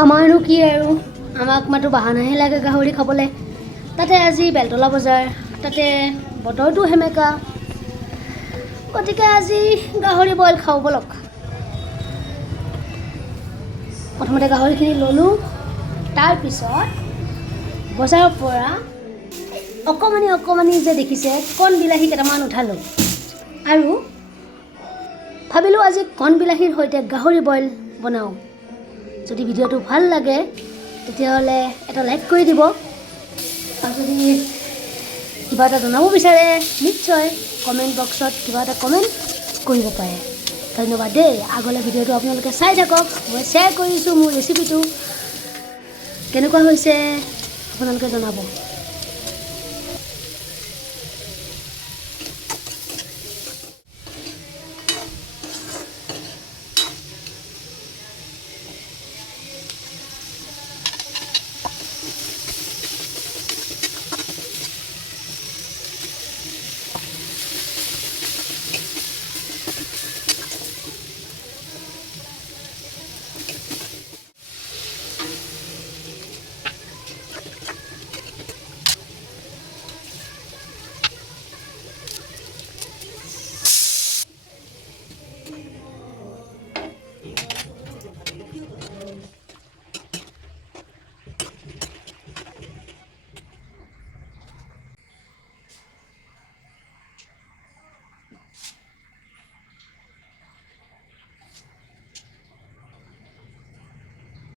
আমাৰনো কি আৰু আমাক মাত্ৰ বাহানাহে লাগে গাহৰি খাবলৈ। তাতে আজি বেলতলা বজাৰ, তাতে বতৰটো সেমেকা, গতিকে আজি গাহৰি বইল খাওঁ ব'লক। প্ৰথমতে গাহৰিখিনি ল'লোঁ, তাৰপিছত বজাৰৰ পৰা অকণমানি যে দেখিছে কণ বিলাহী কেইটামান উঠালোঁ আৰু ভাবিলোঁ আজি কণ বিলাহীৰ সৈতে গাহৰি বইল বনাওঁ। যদি ভিডিঅ'টো ভাল লাগে তেতিয়াহ'লে এটা লাইক কৰি দিব, আৰু যদি কিবা এটা জনাব বিচাৰে নিশ্চয় কমেণ্ট বক্সত কিবা এটা কমেণ্ট কৰিব পাৰে। ধন্যবাদ দেই। আগলৈ ভিডিঅ'টো আপোনালোকে চাই থাকক। মই শ্বেয়াৰ কৰিছোঁ মোৰ ৰেচিপিটো, কেনেকুৱা হৈছে আপোনালোকে জনাব।